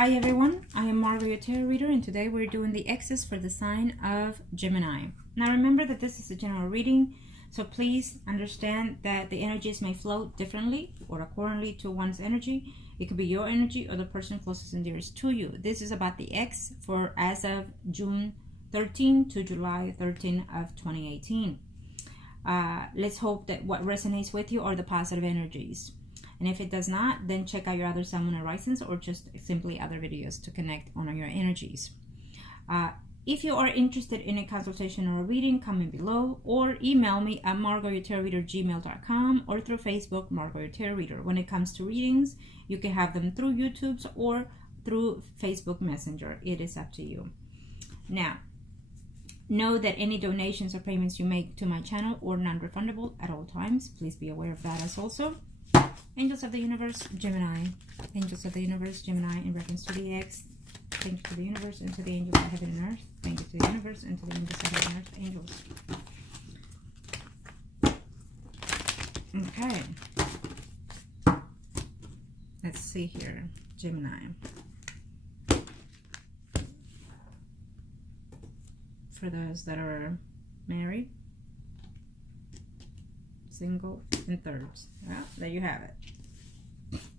Hi everyone, I am Margot, your tarot reader, and today we're doing the X's for the sign of Gemini. Now remember that this is a general reading, so please understand that the energies may flow differently or accordingly to one's energy. It could be your energy or the person closest and dearest to you. This is about the X for as of June 13 to July 13 of 2018. Let's hope that what resonates with you are the positive energies. And if it does not, then check out your other Sun, Moon, and Risings, or just simply other videos to connect on your energies. If you are interested in a consultation or a reading, comment below or email me at margourtarotreader@gmail.com or through Facebook, Margot, your tarot reader. When it comes to readings, you can have them through YouTube or through Facebook Messenger. It is up to you. Now, know that any donations or payments you make to my channel are non-refundable at all times. Please be aware of that as also. Angels of the Universe, Gemini. Angels of the Universe, Gemini, in reference to the X. Thank you to the universe and to the angels of heaven and earth. Thank you to the universe and to the angels of heaven and earth. Angels. Okay. Let's see here. Gemini. For those that are married, single, and thirds. Well, there you have it.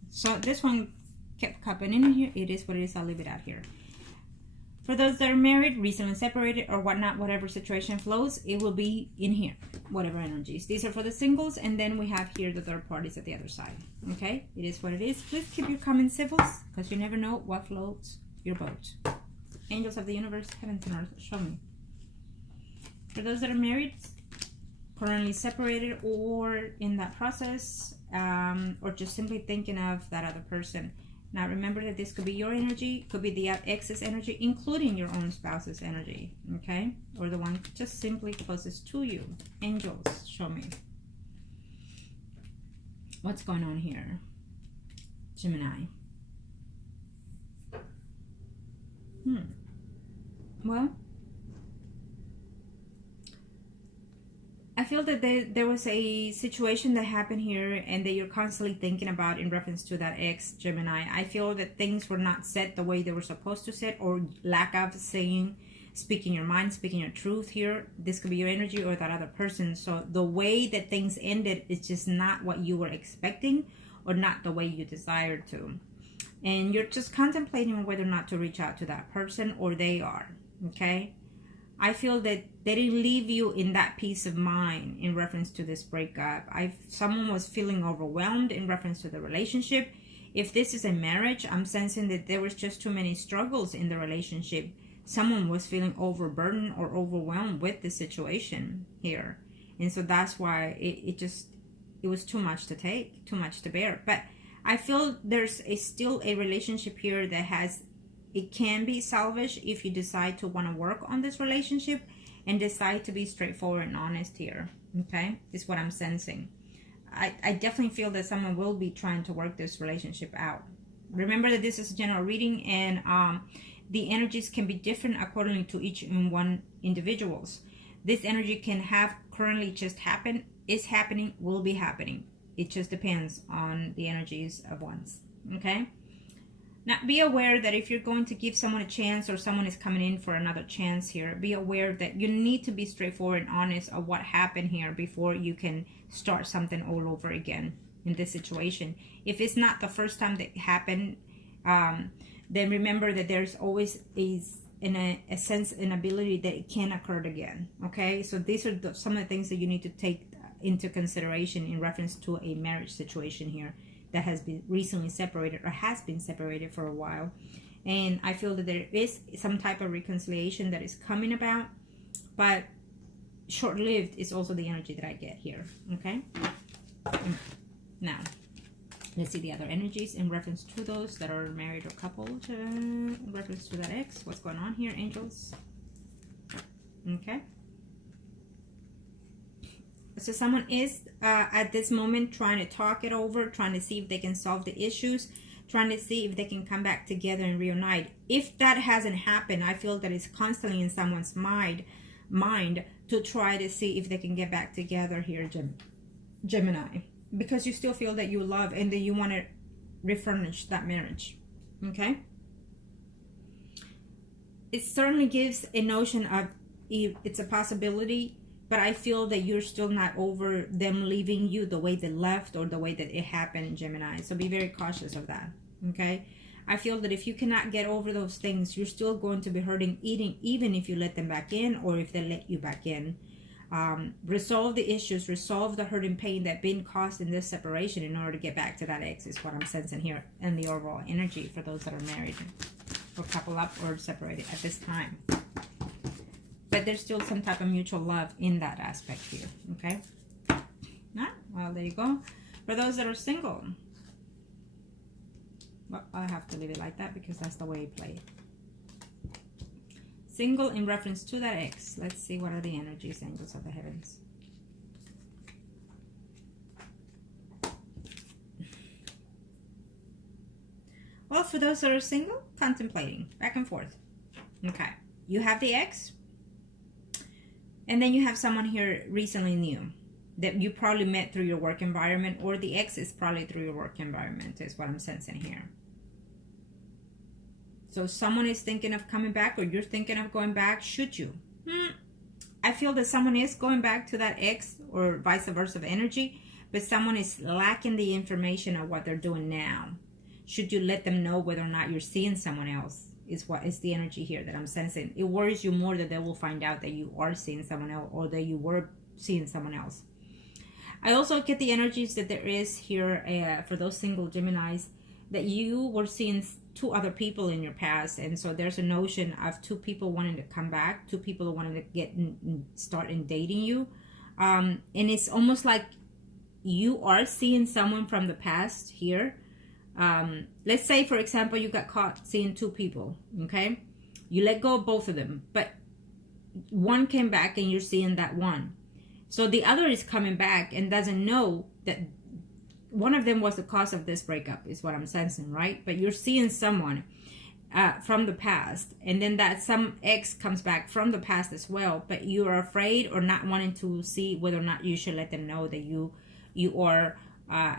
So this one kept coming in here. It is what it is. I'll leave it out here. For those that are married, recently separated, or whatnot, whatever situation flows, it will be in here. Whatever energies. These are for the singles, and then we have here the third parties at the other side. Okay? It is what it is. Please keep your comments civil, because you never know what floats your boat. Angels of the universe, heaven and earth, show me. For those that are married, currently separated, or in that process, or just simply thinking of that other person. Now remember that this could be your energy, could be the ex's energy, including your own spouse's energy, okay? Or the one just simply closest to you. Angels, show me. What's going on here? Gemini. Well, I feel that there was a situation that happened here and that you're constantly thinking about in reference to that ex, Gemini. I feel that things were not said the way they were supposed to set, or lack of saying, speaking your mind, speaking your truth here. This could be your energy or that other person. So the way that things ended is just not what you were expecting, or not the way you desired to. And you're just contemplating whether or not to reach out to that person, or they are, okay? I feel that they didn't leave you in that peace of mind in reference to this breakup. Someone was feeling overwhelmed in reference to the relationship. If this is a marriage, I'm sensing that there was just too many struggles in the relationship. Someone was feeling overburdened or overwhelmed with the situation here. And so that's why it was too much to take, too much to bear. But I feel there's still a relationship here that it can be salvaged if you decide to want to work on this relationship and decide to be straightforward and honest here. Okay, this is what I'm sensing. I definitely feel that someone will be trying to work this relationship out. Remember that this is a general reading, and the energies can be different according to each and one individuals. This energy can have currently just happened, is happening, will be happening. It just depends on the energies of one's. Okay. Now, be aware that if you're going to give someone a chance, or someone is coming in for another chance here, be aware that you need to be straightforward and honest of what happened here before you can start something all over again in this situation. If it's not the first time that it happened, then remember that there's always a sense and ability that it can occur again. Okay, so these are some of the things that you need to take into consideration in reference to a marriage situation here that has been recently separated, or has been separated for a while. And I feel that there is some type of reconciliation that is coming about, but short-lived is also the energy that I get here. Okay, now let's see the other energies in reference to those that are married or coupled, in reference to that ex. What's going on here, angels? Okay, so someone is at this moment trying to talk it over, trying to see if they can solve the issues, trying to see if they can come back together and reunite. If that hasn't happened, I feel that it's constantly in someone's mind to try to see if they can get back together here, Gemini. because you still feel that you love and that you want to refurnish that marriage. Okay? it certainly gives a notion of it's a possibility, but I feel that you're still not over them leaving you the way they left or the way that it happened, Gemini. So be very cautious of that, okay? I feel that if you cannot get over those things, you're still going to be hurting, even if you let them back in or if they let you back in. Resolve the issues, resolve the hurt and pain that been caused in this separation in order to get back to that ex is what I'm sensing here in the overall energy for those that are married or couple up or separated at this time. But there's still some type of mutual love in that aspect here, okay? Well, there you go. For those that are single, well, I have to leave it like that because that's the way it played. Single in reference to that ex. Let's see what are the energies, angels of the heavens. Well, for those that are single, contemplating, back and forth. Okay, you have the ex, and then you have someone here recently new that you probably met through your work environment, or the ex is probably through your work environment, is what I'm sensing here. So someone is thinking of coming back, or you're thinking of going back. Should you? I feel that someone is going back to that ex, or vice versa of energy, but someone is lacking the information of what they're doing now. Should you let them know whether or not you're seeing someone else, is what is the energy here that I'm sensing. It worries you more that they will find out that you are seeing someone else, or that you were seeing someone else. I also get the energies that there is here for those single Geminis, that you were seeing two other people in your past, and so there's a notion of two people wanting to come back, two people wanting to get start in dating you, and it's almost like you are seeing someone from the past here. Let's say, for example, you got caught seeing two people, okay? You let go of both of them, but one came back and you're seeing that one. So the other is coming back and doesn't know that one of them was the cause of this breakup, is what I'm sensing, right? But you're seeing someone from the past, and then that some ex comes back from the past as well, but you are afraid or not wanting to see whether or not you should let them know that you are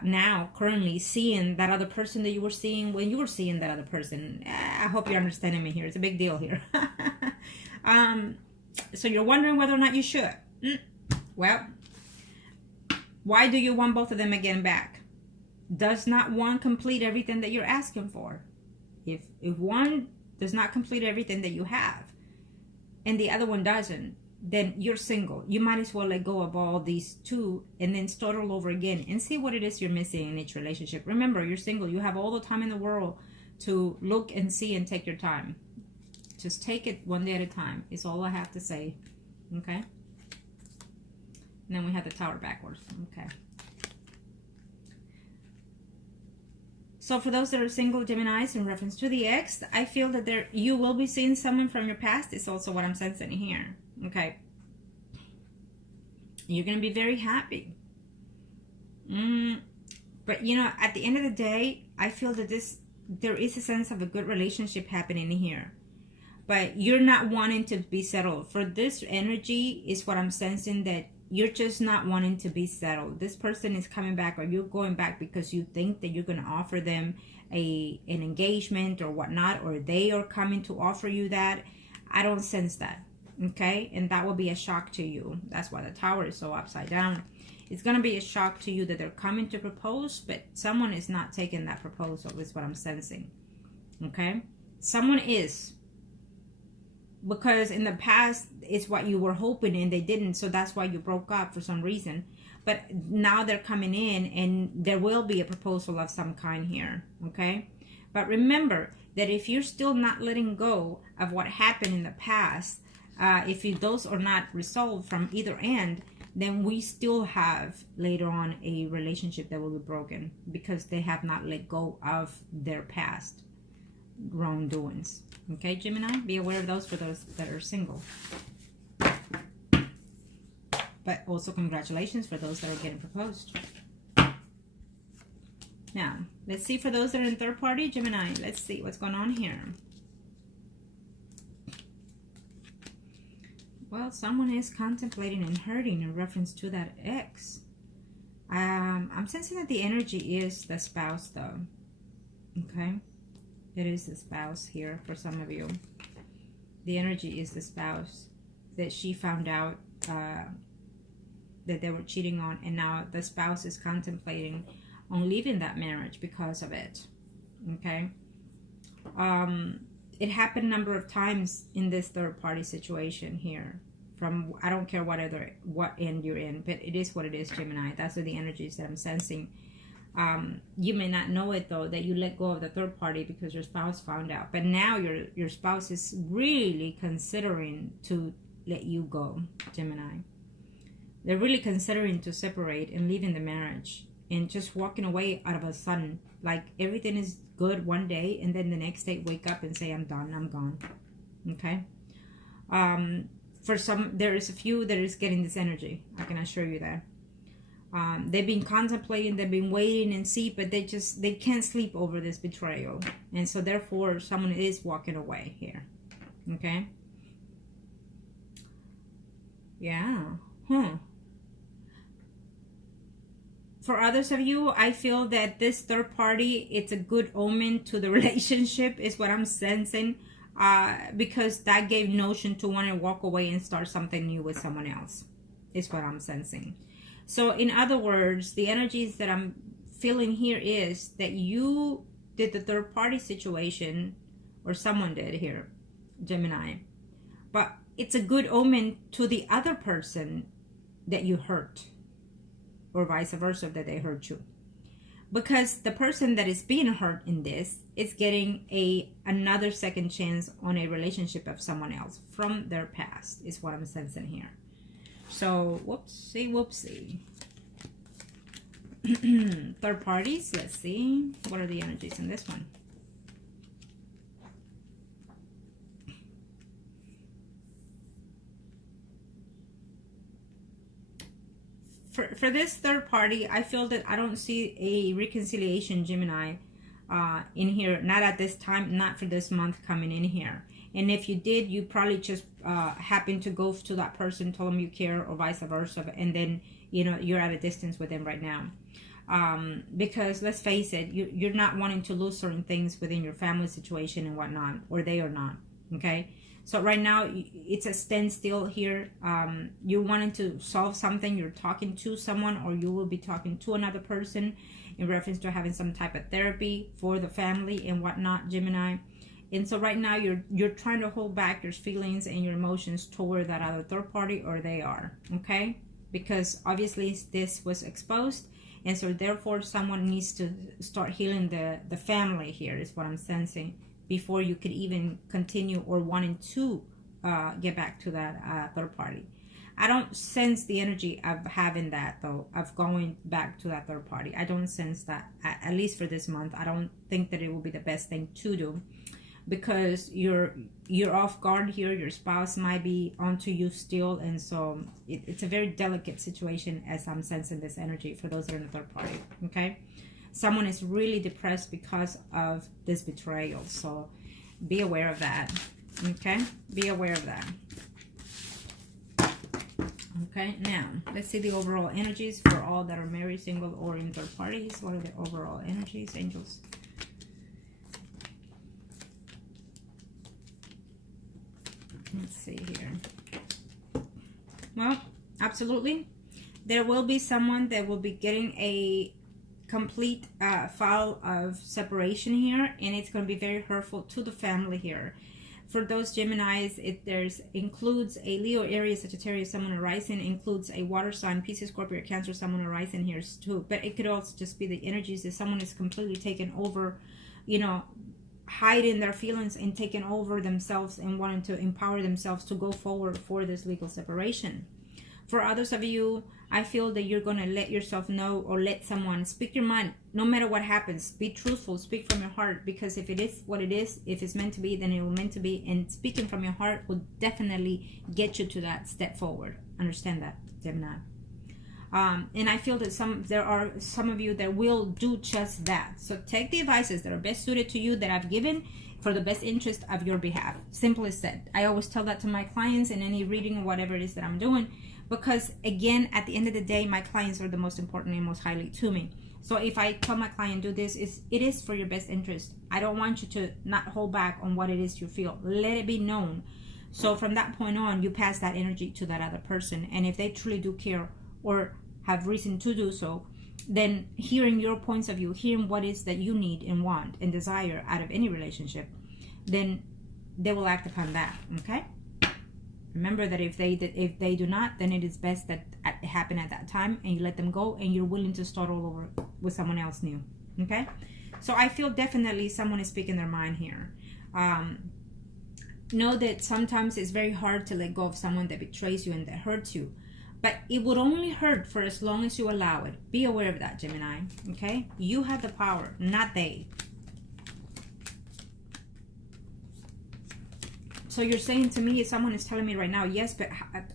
now currently seeing that other person that you were seeing when you were seeing that other person. I hope you're understanding me here. It's a big deal here. So you're wondering whether or not you should. Well, why do you want both of them again back? Does not one complete everything that you're asking for? If one does not complete everything that you have, and the other one doesn't, then you're single. You might as well let go of all these two and then start all over again and see what it is you're missing in each relationship. Remember, you're single. You have all the time in the world to look and see and take your time. Just take it one day at a time is all I have to say. Okay? And then we have the Tower backwards. Okay. So for those that are single Geminis, in reference to the ex, I feel that you will be seeing someone from your past. It's also what I'm sensing here. Okay. You're going to be very happy. But, you know, at the end of the day, I feel that there is a sense of a good relationship happening here. But you're not wanting to be settled. For this energy is what I'm sensing, that you're just not wanting to be settled. This person is coming back, or you're going back because you think that you're going to offer them an engagement or whatnot, or they are coming to offer you that. I don't sense that. Okay? And that will be a shock to you. That's why the Tower is so upside down. It's going to be a shock to you that they're coming to propose, but someone is not taking that proposal, is what I'm sensing. Okay? Someone is. Because in the past, it's what you were hoping and they didn't. So that's why you broke up for some reason. But now they're coming in and there will be a proposal of some kind here. Okay? But remember that if you're still not letting go of what happened in the past, if those are not resolved from either end, then we still have later on a relationship that will be broken because they have not let go of their past wrongdoings. Okay, Gemini, be aware of those for those that are single. But also congratulations for those that are getting proposed. Now, let's see for those that are in third party, Gemini. Let's see what's going on here. Well, someone is contemplating and hurting in reference to that ex. I'm sensing that the energy is the spouse, though. Okay? It is the spouse here for some of you. The energy is the spouse that she found out that they were cheating on, and now the spouse is contemplating on leaving that marriage because of it. Okay. It happened a number of times in this third party situation here. From, I don't care what end you're in, but it is what it is, Gemini. That's the energies that I'm sensing. You may not know it though, that you let go of the third party because your spouse found out, but now your spouse is really considering to let you go, Gemini. They're really considering to separate and leaving the marriage and just walking away out of a sudden. Like everything is good one day, and then the next day wake up and say, I'm done, I'm gone. Okay. For some, there is a few that is getting this energy. I can assure you that. They've been contemplating, they've been waiting and see, but they can't sleep over this betrayal. And so therefore, someone is walking away here. Okay. Yeah. For others of you, I feel that this third party, it's a good omen to the relationship, is what I'm sensing. Because that gave notion to want to walk away and start something new with someone else, is what I'm sensing. So in other words, the energies that I'm feeling here is that you did the third party situation, or someone did here, Gemini. But it's a good omen to the other person that you hurt, or vice versa, that they hurt you. Because the person that is being hurt in this is getting another second chance on a relationship of someone else from their past, is what I'm sensing here. So, whoopsie. Third parties, let's see. What are the energies in this one? For this third party, I feel that I don't see a reconciliation, Gemini, in here. Not at this time, not for this month coming in here. And if you did, you probably just happened to go to that person, told them you care, or vice versa, and then, you know, you're at a distance with them right now. Because let's face it, you're not wanting to lose certain things within your family situation and whatnot, or they are not. Okay. So right now, it's a standstill here. You're wanting to solve something. You're talking to someone, or you will be talking to another person in reference to having some type of therapy for the family and whatnot, Gemini. And so right now, you're trying to hold back your feelings and your emotions toward that other third party, or they are, okay? Because obviously this was exposed, and so therefore someone needs to start healing the family here, is what I'm sensing, before you could even continue or wanting to get back to that third party. I don't sense the energy of having that, though, of going back to that third party. I don't sense that, at least for this month. I don't think that it will be the best thing to do, because you're off guard here. Your spouse might be onto you still, and so it's a very delicate situation, as I'm sensing this energy for those that are in the third party. Okay. Someone is really depressed because of this betrayal. So be aware of that. Okay? Be aware of that. Okay, now let's see the overall energies for all that are married, single, or in third parties. What are the overall energies, angels? Let's see here. Well, absolutely. There will be someone that will be getting a complete file of separation here, and it's going to be very hurtful to the family here. For those Geminis, it includes a Leo, Aries, Sagittarius, Sun, rising, includes a water sign, Pisces, Scorpio, Cancer, Sun, rising here too. But it could also just be the energies that someone is completely taken over, you know, hiding their feelings and taking over themselves and wanting to empower themselves to go forward for this legal separation. For others of you, I feel that you're going to let yourself know, or let someone speak your mind. No matter what happens, be truthful, speak from your heart, because if it is what it is, if it's meant to be, then it will meant to be, and speaking from your heart will definitely get you to that step forward. Understand that, Gemini. And I feel that there are some of you that will do just that. So take the advices that are best suited to you that I've given for the best interest of your behalf. Simple as said. I always tell that to my clients in any reading or whatever it is that I'm doing, because again, at the end of the day, my clients are the most important and most highly to me. So if I tell my client, do this, it is for your best interest. I don't want you to not hold back on what it is you feel. Let it be known So from that point on, you pass that energy to that other person. And if they truly do care or have reason to do so, then hearing your points of view, hearing what is that you need and want and desire out of any relationship, then they will act upon that. Okay? Remember that if they do not, then it is best that it happen at that time, and you let them go, and you're willing to start all over with someone else new. Okay? So I feel definitely someone is speaking their mind here. Know that sometimes it's very hard to let go of someone that betrays you and that hurts you. But it would only hurt for as long as you allow it. Be aware of that, Gemini. Okay? You have the power, not they. So you're saying to me, someone is telling me right now, yes, but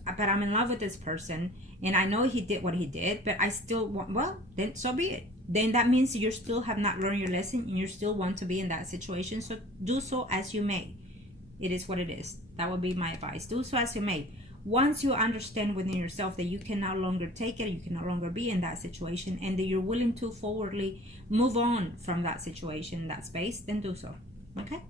I'm in love with this person, and I know he did what he did, but I still want, well, then so be it. Then that means you still have not learned your lesson, and you still want to be in that situation. So do so as you may. It is what it is. That would be my advice. Do so as you may. Once you understand within yourself that you can no longer take it, you can no longer be in that situation, and that you're willing to forwardly move on from that situation, that space, then do so. Okay?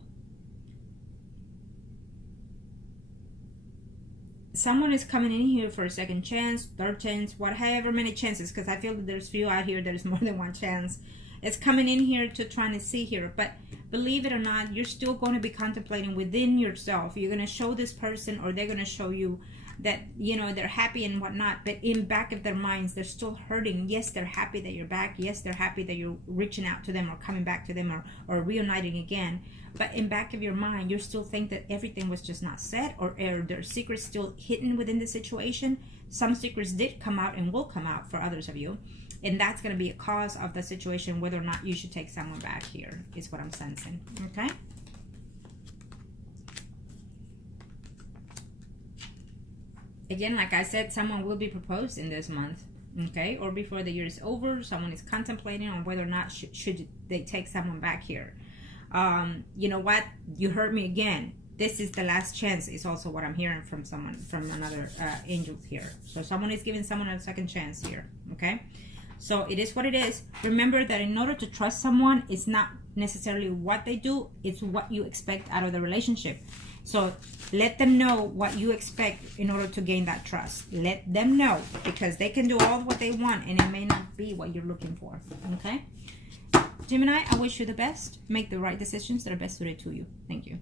Someone is coming in here for a second chance, third chance, whatever many chances, because I feel that there's few out here, there's more than one chance. It's coming in here to try to see here. But believe it or not, you're still going to be contemplating within yourself. You're going to show this person, or they're going to show you that, you know, they're happy and whatnot, but in back of their minds, they're still hurting. Yes, they're happy that you're back. Yes, they're happy that you're reaching out to them or coming back to them or reuniting again. But in back of your mind, you still think that everything was just not said, or there are secrets still hidden within the situation. Some secrets did come out and will come out for others of you. And that's going to be a cause of the situation, whether or not you should take someone back here, is what I'm sensing. Okay? Again, like I said, someone will be proposed in this month. Okay? Or before the year is over, someone is contemplating on whether or not should they take someone back here. You know what? You heard me again. This is the last chance, is also what I'm hearing from someone, from another angel here. So someone is giving someone a second chance here. Okay? So it is what it is. Remember that in order to trust someone, it's not necessarily what they do, it's what you expect out of the relationship. So let them know what you expect in order to gain that trust. Let them know, because they can do all what they want, and it may not be what you're looking for. Okay? Gemini, I wish you the best. Make the right decisions that are best suited to you. Thank you.